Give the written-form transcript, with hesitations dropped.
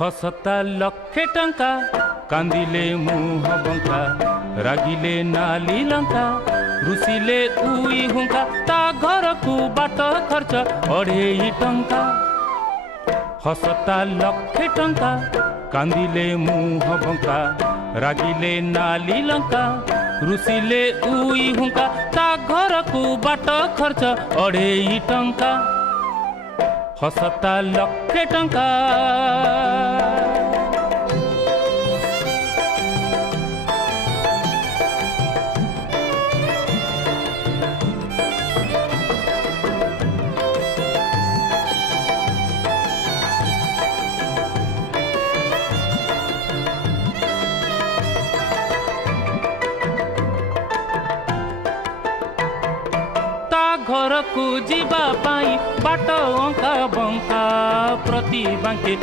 हसता लक्षे टंका कांदिले मुह बंका रागिले नाली लंका रुसिले उई हुंका ता घर को बाट खर्च 2.5 टंका। हसता लक्षे टंका कांदिले मुह बंका रागिले नाली लंका रुसिले उई हुंका ता घर को बाट खर्च 2.5 टंका। हसता लक्षे टंका घर को जीवा पाई बाट अंका बंका प्रति बांके